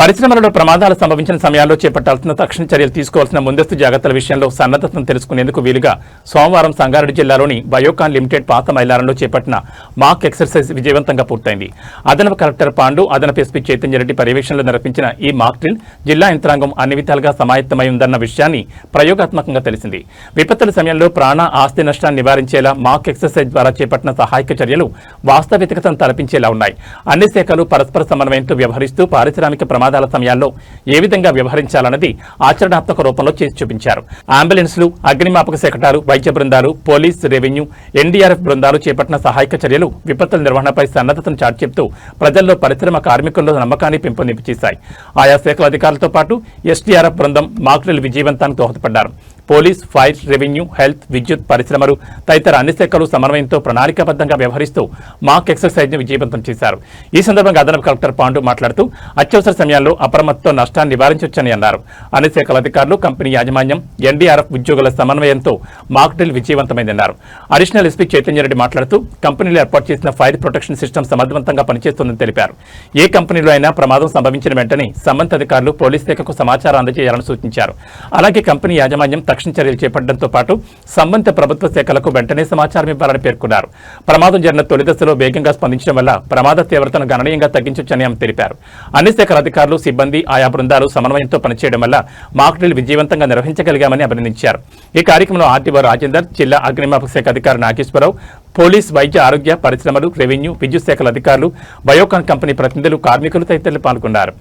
పరిశ్రమలలో ప్రమాదాలు సంభవించిన సమయాల్లో చేపట్టాల్సిన తక్షణ చర్యలు తీసుకోవాల్సిన ముందస్తు జాగ్రత్తల విషయంలో సన్నద్ధతను తెలుసుకునేందుకు వీలుగా సోమవారం సంగారెడ్డి జిల్లాలోని బయోకాన్ లిమిటెడ్ పాత మైలారంలో చేపట్టిన మాక్ ఎక్సర్సైజ్ విజయవంతంగా పూర్తయింది. అదనపు కలెక్టర్ పాండు, అదనపు ఎస్పీ చైతన్యరెడ్డి పర్యవేక్షణలో నిర్వహించిన ఈ మాక్ డ్రిల్ జిల్లా యంత్రాంగం అన్ని విధాలుగా సమాయత్తమై ఉందన్న విషయాన్ని ప్రయోగాత్మకంగా తెలిసింది. విపత్తుల సమయంలో ప్రాణ ఆస్తి నష్టాన్ని నివారించేలా మాక్ ఎక్సర్సైజ్ ద్వారా చేపట్టిన సహాయక చర్యలు వాస్తవికతను తలపించేలా ఉన్నాయి. అన్ని శాఖలు పరస్పర సమన్వయంతో వ్యవహరిస్తూ పారిశ్రామిక ప్రమాదాల సమయాల్లో ఏ విధంగా వ్యవహరించాలన్నది ఆచరణాత్మక రూపంలో చేసి చూపించారు. అంబులెన్స్లు, అగ్నిమాపక శాఖటాలు, వైద్య బృందాలు, పోలీస్, రెవెన్యూ, ఎన్డీఆర్ఎఫ్ బృందాలు చేపట్టిన సహాయక చర్యలు విపత్తుల నిర్వహణపై సన్నద్ధతను చాటి చెప్తూ ప్రజల్లో పరిశ్రమ కార్మికుల్లో నమ్మకాన్ని పెంపొందించేశాయి. ఆయా శాఖల అధికారులతో పాటు ఎస్డీఆర్ఎఫ్ బృందం మాక్ డ్రిల్ విజయవంతానికి దోహదపడ్డారు. పోలీస్, ఫైర్, రెవెన్యూ, హెల్త్, విద్యుత్, పరిశ్రమలు తదితర అన్ని శాఖలు సమన్వయంతో ప్రణాళికాబద్ధంగా వ్యవహరిస్తూ మాక్ ఎక్సర్సైజ్ ను విజయవంతం చేశారు. ఈ సందర్భంగా అదనపు కలెక్టర్ పాండు మాట్లాడుతూ అత్యవసర సమయాల్లో అప్రమత్తతో నష్టాన్ని నివారించవచ్చని అన్నారు. అన్ని శాఖల అధికారులు, కంపెనీ యాజమాన్యం, ఎన్డీఆర్ఎఫ్ ఉద్యోగుల సమన్వయంతో మాక్ డ్రిల్ విజయవంతమైందన్నారు. అడిషనల్ ఎస్పీ చైతన్యరెడ్డి మాట్లాడుతూ కంపెనీలు ఏర్పాటు చేసిన ఫైర్ ప్రొటెక్షన్ సిస్టమ్ సమర్థవంతంగా పనిచేస్తుందని తెలిపారు. ఏ కంపెనీలో అయినా ప్రమాదం సంభవించిన వెంటనే సంబంధిత అధికారులు పోలీస్ శాఖకు సమాచారం అందజేయాలని సూచించారు. అలాగే కంపెనీ యాజమాన్యం తక్షణ చర్యలు చేపట్టడంతో పాటు సంబంధిత ప్రభుత్వ శాఖలకు వెంటనే సమాచారం ఇవ్వాలని పేర్కొన్నారు. ప్రమాదం జరిగిన తొలి దశలో వేగంగా స్పందించడం వల్ల ప్రమాద తీవ్రతను గణనీయంగా తగ్గించవచ్చని ఆమె తెలిపారు. అన్ని శాఖల అధికారులు, సిబ్బంది, ఆయా బృందాలు సమన్వయంతో పనిచేయడం వల్ల మాక్ డ్రిల్ విజయవంతంగా నిర్వహించగలిగామని అభినందించారు. ఈ కార్యక్రమంలో ఆర్టీఓ రాజేందర్, జిల్లా అగ్నిమాపక శాఖ అధికారి నాగేశ్వరరావు, పోలీస్, వైద్య ఆరోగ్య, పరిశ్రమలు, రెవెన్యూ, విద్యుత్ శాఖల అధికారులు, బయోకాన్ కంపెనీ ప్రతినిధులు, కార్మికులు తదితరులు పాల్గొన్నారు.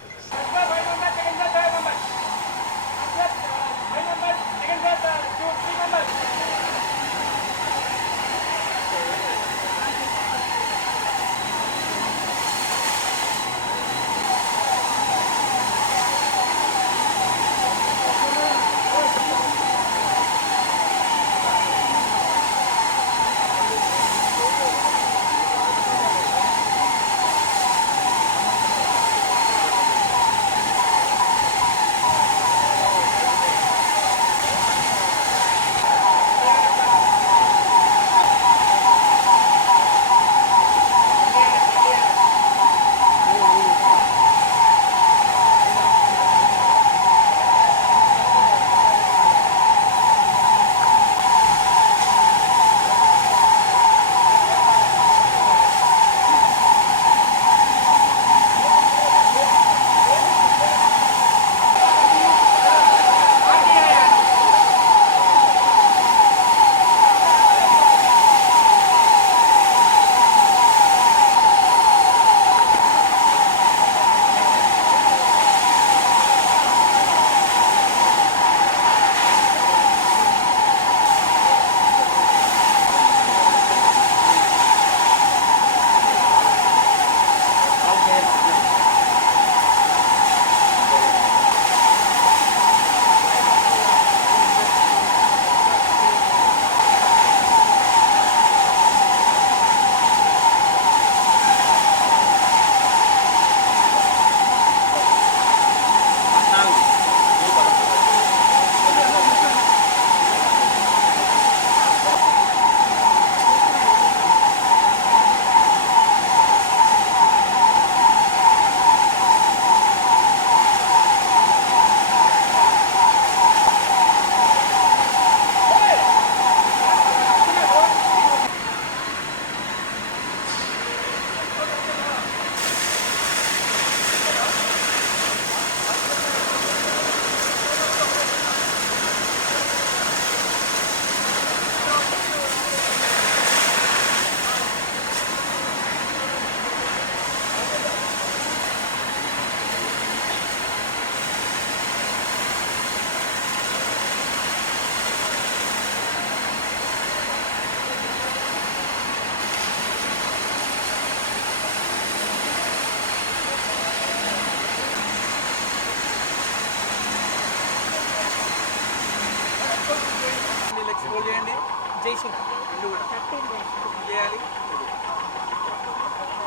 చేయాలి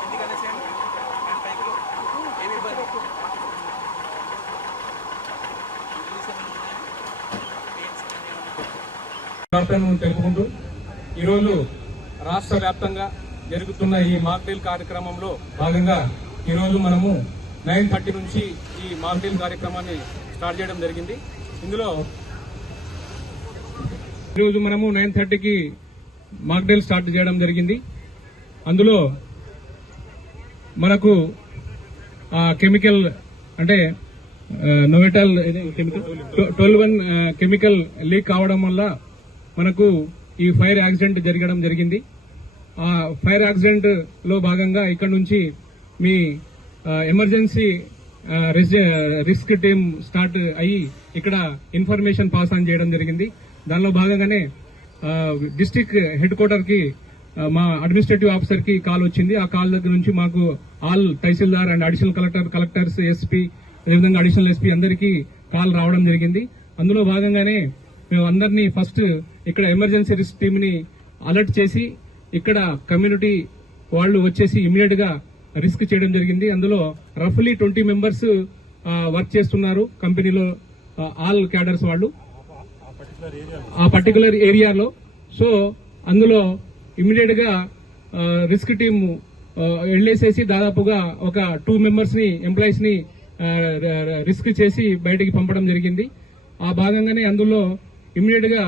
ఎందుకంటే సేమ్ ఏమి ఇబ్బంది తెలుపుకుంటూ ఈరోజు రాష్ట్ర వ్యాప్తంగా జరుగుతున్న ఈ మాక్ డ్రిల్ కార్యక్రమంలో భాగంగా ఈరోజు మనము 9:30 నుంచి ఈ మాక్ డ్రిల్ కార్యక్రమాన్ని స్టార్ట్ చేయడం జరిగింది. ఇందులో ఈరోజు మనము 9:30కి మాక్ డ్రిల్ స్టార్ట్ చేయడం జరిగింది. అందులో మనకు కెమికల్ అంటే నోవెటల్ 12 కెమికల్ లీక్ కావడం వల్ల మనకు ఈ ఫైర్ యాక్సిడెంట్ జరగడం జరిగింది. ఆ ఫైర్ యాక్సిడెంట్ లో భాగంగా ఇక్కడ నుంచి మీ ఎమర్జెన్సీ రిస్క్ టీమ్ స్టార్ట్ అయ్యి ఇక్కడ ఇన్ఫర్మేషన్ పాస్ ఆన్ చేయడం జరిగింది. దానిలో భాగంగానే డిస్ట్రిక్ట్ హెడ్ క్వార్టర్ కి మా అడ్మినిస్ట్రేటివ్ ఆఫీసర్ కి కాల్ వచ్చింది. ఆ కాల్ దగ్గర నుంచి మాకు all tahsildar and additional collectors, SP, అదేవిధంగా అడిషనల్ ఎస్పీ అందరికీ కాల్ రావడం జరిగింది. అందులో భాగంగానే మేము అందరినీ ఫస్ట్ ఇక్కడ ఎమర్జెన్సీ రిస్క్ టీమ్ ని అలర్ట్ చేసి ఇక్కడ కమ్యూనిటీ వాళ్ళు వచ్చేసి ఇమీడియట్ గా రిస్క్ చేయడం జరిగింది. అందులో రఫ్లీ 20 మెంబర్స్ వర్క్ చేస్తున్నారు కంపెనీలో, ఆల్ క్యాడర్స్ వాళ్ళు ఆ పర్టికులర్ ఏరియాలో. సో అందులో ఇమీడియట్ గా రిస్క్ టీమ్ వెళ్లేసేసి దాదాపుగా ఒక 2 మెంబర్స్ ని ఎంప్లాయీస్ ని రిస్క్ చేసి బయటికి పంపడం జరిగింది. ఆ భాగంగానే అందులో ఇమీడియట్ గా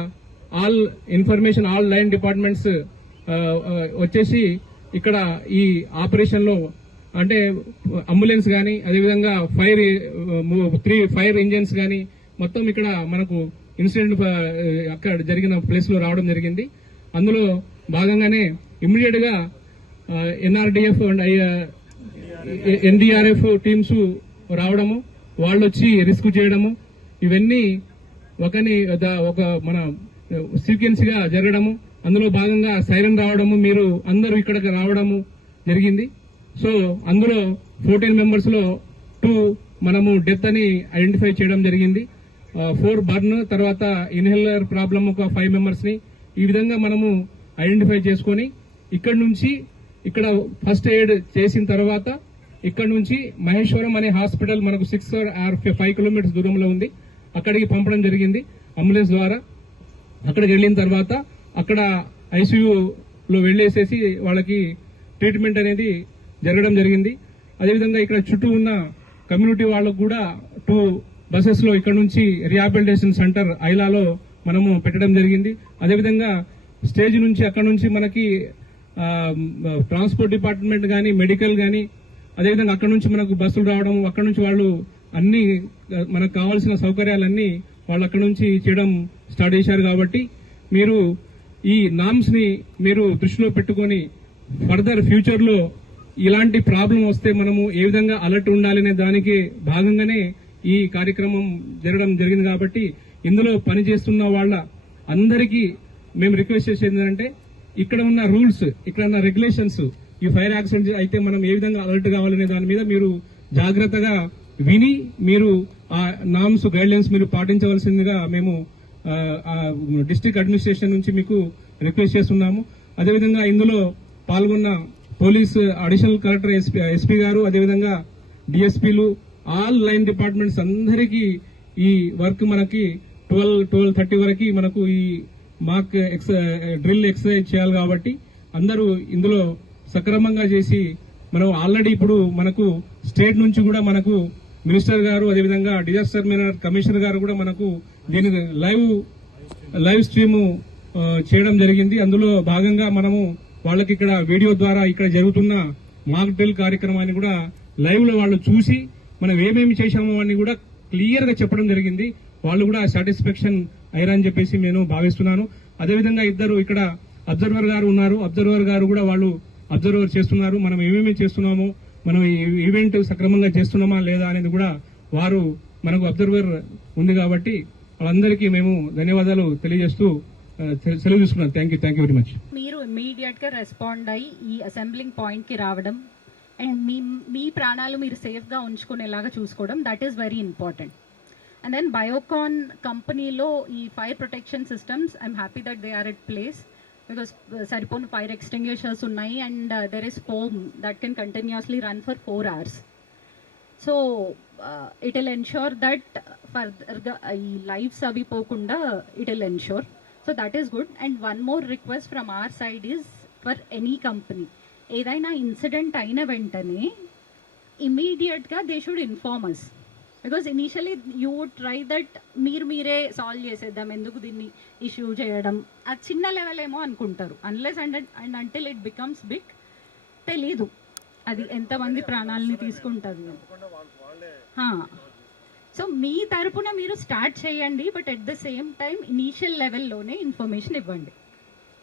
all information, all line departments వచ్చేసి ఇక్కడ ఈ ఆపరేషన్ లో అంటే అంబులెన్స్ గానీ, అదేవిధంగా 3 ఫైర్ ఇంజిన్స్ గానీ మొత్తం ఇక్కడ మనకు ఇన్సిడెంట్ అక్కడ జరిగిన ప్లేస్ లో రావడం జరిగింది. అందులో భాగంగానే ఇమ్మీడియట్ గా ఎన్ఆర్డీఎఫ్ అండ్ ఎన్డీఆర్ఎఫ్ టీమ్స్ రావడము, వాళ్ళు వచ్చి రెస్క్యూ చేయడము, ఇవన్నీ ఒక మన సీక్వెన్స్ గా జరగడము. అందులో భాగంగా సైరన్ రావడము, మీరు అందరూ ఇక్కడికి రావడము జరిగింది. సో అందులో 14 మెంబర్స్ లో 2 మనము డెత్ అని ఐడెంటిఫై చేయడం జరిగింది. 4 బర్న్, తర్వాత ఇన్హేలర్ ప్రాబ్లమ్ ఒక 5 మెంబర్స్ ని ఈ విధంగా మనము ఐడెంటిఫై చేసుకుని ఇక్కడ ఫస్ట్ ఎయిడ్ చేసిన తర్వాత ఇక్కడ నుంచి మహేశ్వరం అనే హాస్పిటల్ మనకు 6 or 5 కిలోమీటర్స్ దూరంలో ఉంది, అక్కడికి పంపడం జరిగింది అంబులెన్స్ ద్వారా. అక్కడికి వెళ్లిన తర్వాత అక్కడ ఐసీయూలో వెళ్లేసేసి వాళ్ళకి ట్రీట్మెంట్ అనేది జరగడం జరిగింది. అదేవిధంగా ఇక్కడ చుట్టూ ఉన్న కమ్యూనిటీ వాళ్ళకు కూడా 2 బసెస్ లో ఇక్కడ నుంచి రిహాబిలిటేషన్ సెంటర్ ఐలాలో మనము పెట్టడం జరిగింది. అదేవిధంగా స్టేజ్ నుంచి అక్కడ నుంచి మనకి ట్రాన్స్పోర్ట్ డిపార్ట్మెంట్ గానీ, మెడికల్ గానీ, అదేవిధంగా అక్కడ నుంచి మనకు బస్సులు రావడం, అక్కడ నుంచి వాళ్ళు అన్ని మనకు కావాల్సిన సౌకర్యాలన్నీ వాళ్ళు అక్కడ నుంచి చేయడం స్టార్ట్ చేశారు. కాబట్టి మీరు ఈ నామ్స్ ని మీరు దృష్టిలో పెట్టుకుని ఫర్దర్ ఫ్యూచర్ లో ఇలాంటి ప్రాబ్లం వస్తే మనము ఏ విధంగా అలర్ట్ ఉండాలనే దానికి భాగంగానే ఈ కార్యక్రమం జరగడం జరిగింది. కాబట్టి ఇందులో పనిచేస్తున్న వాళ్ళ అందరికీ మేము రిక్వెస్ట్ చేసేది ఏంటంటే ఇక్కడ ఉన్న రూల్స్, ఇక్కడ ఉన్న రెగ్యులేషన్స్, ఈ ఫైర్ యాక్సిడెంట్ అయితే మనం ఏ విధంగా అలర్ట్ కావాలనే దాని మీద మీరు జాగ్రత్తగా విని మీరు ఆ నామ్స్, గైడ్లైన్స్ మీరు పాటించవలసిందిగా మేము డిస్ట్రిక్ట్ అడ్మినిస్ట్రేషన్ నుంచి మీకు రిక్వెస్ట్ చేస్తున్నాము. అదేవిధంగా ఇందులో పాల్గొన్న పోలీస్ అడిషనల్ కలెక్టర్, ఎస్పీ గారు, అదేవిధంగా డిఎస్పీలు, ఆల్ లైన్ డిపార్ట్మెంట్స్ అందరికీ ఈ వర్క్ మనకి 12:30 వరకు మనకు ఈ మాక్ డ్రిల్ ఎక్సర్సైజ్ చేయాలి. కాబట్టి అందరూ ఇందులో సక్రమంగా చేసి మనం ఆల్రెడీ ఇప్పుడు మనకు స్టేట్ నుంచి కూడా మనకు మినిస్టర్ గారు, అదేవిధంగా డిజాస్టర్ మేనేజ్మెంట్ కమిషనర్ గారు కూడా మనకు దీనికి లైవ్ స్ట్రీమ్ చేయడం జరిగింది. అందులో భాగంగా మనము వాళ్ళకి ఇక్కడ వీడియో ద్వారా ఇక్కడ జరుగుతున్న మాక్ డ్రిల్ కార్యక్రమాన్ని కూడా లైవ్ లో వాళ్ళు చూసి మనం ఏమేమి చేశామో అని కూడా క్లియర్ గా చెప్పడం జరిగింది. వాళ్ళు కూడా సాటిస్ఫాక్షన్ అయ్యారని చెప్పేసి నేను భావిస్తున్నాను. అదేవిధంగా ఇద్దరు ఇక్కడ అబ్జర్వర్ గారు ఉన్నారు, అబ్జర్వర్ గారు కూడా వాళ్ళు అబ్జర్వర్ చేస్తున్నారు. మనం ఏమేమి చేస్తున్నామో, మనం ఈవెంట్ సక్రమంగా చేస్తున్నామా లేదా అనేది కూడా వారు మనకు అబ్జర్వర్ ఉంది. కాబట్టి వాళ్ళందరికీ మేము ధన్యవాదాలు తెలియజేస్తూ సెలవు తీసుకున్నాను. Thank you very much. మీరు ఇమ్మీడియట్ గా రెస్పాండ్ అయ్యి ఈ అసెంబ్లింగ్ పాయింట్ కి రావడం అండ్ మీ ప్రాణాలు మీరు సేఫ్ గా ఉంచుకునేలాగా చూసుకోవడం, that is very important. And then Biocon కంపెనీలో ఈ fire protection systems, I'm happy that they are at place because సరిపోని ఫైర్ ఎక్స్టింగ్విషర్స్ ఉన్నాయి and there is foam that can continuously run for 4 hours. So it will ensure that ఫర్దర్గా ఈ lives అవి పోకుండా it will ensure. So that is good. And one more request from our side is for any company, ఏదైనా incident అయిన వెంటనే ఇమీడియట్గా they should inform us. Because initially you would try that మీరే solve చేసేద్దాం, ఎందుకు దీన్ని ఇష్యూ చేయడం, అది చిన్న లెవెల్ ఏమో అనుకుంటారు. Unless and until it becomes big తెలీదు అది ఎంతమంది ప్రాణాలని తీసుకుంటుంది. సో మీ తరపున మీరు స్టార్ట్ చేయండి, but at the same time initial లెవెల్లోనే ఇన్ఫర్మేషన్ ఇవ్వండి.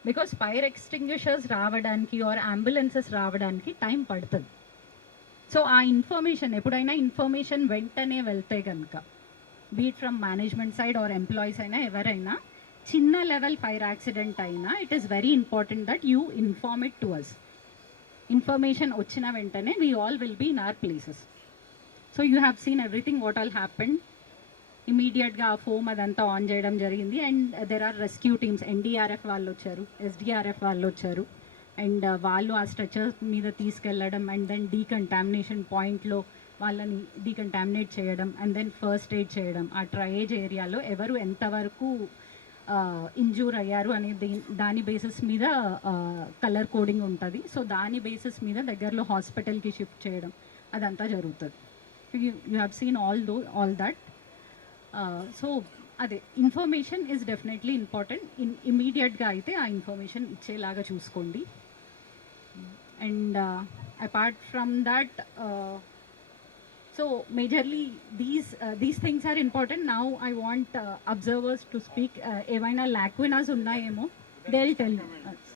బికాస్ ఫైర్ ఎక్స్టింగ్విషర్స్ రావడానికి ఆర్ అంబులెన్సెస్ రావడానికి టైం పడుతుంది. సో ఆ ఇన్ఫర్మేషన్ ఎప్పుడైనా ఇన్ఫర్మేషన్ వెంటనే వెళ్తే కనుక be it from management side or employees అయినా ఎవరైనా చిన్న లెవెల్ ఫైర్ యాక్సిడెంట్ అయినా it is very important that you inform it to us. Information వచ్చిన వెంటనే we all will be in our places. So you have seen everything what all happened. ఇమీడియట్గా ఆ foam అదంతా on చేయడం జరిగింది. And there are rescue teams, NDRF వాళ్ళు వచ్చారు, SDRF వాళ్ళు వచ్చారు. అండ్ వాళ్ళు ఆ స్ట్రెచర్స్ మీద తీసుకెళ్ళడం అండ్ దెన్ డీకంటామినేషన్ పాయింట్లో వాళ్ళని డీకంటామినేట్ చేయడం అండ్ దెన్ ఫస్ట్ ఎయిడ్ చేయడం. ఆ ట్రయేజ్ ఏరియాలో ఎవరు ఎంతవరకు ఇంజూర్ అయ్యారు అనే దాని బేసిస్ మీద కలర్ కోడింగ్ ఉంటుంది. సో దాని బేసిస్ మీద దగ్గరలో హాస్పిటల్కి షిఫ్ట్ చేయడం అదంతా జరుగుతుంది. You have seen all that. So అదే ఇన్ఫర్మేషన్ ఈజ్ డెఫినెట్లీ ఇంపార్టెంట్. ఇమీడియట్గా అయితే ఆ ఇన్ఫర్మేషన్ ఇచ్చేలాగా చూసుకోండి. And apart from that, so majorly these things are important. Now I want observers to speak. Evaina lacunas unnayemo, they'll tell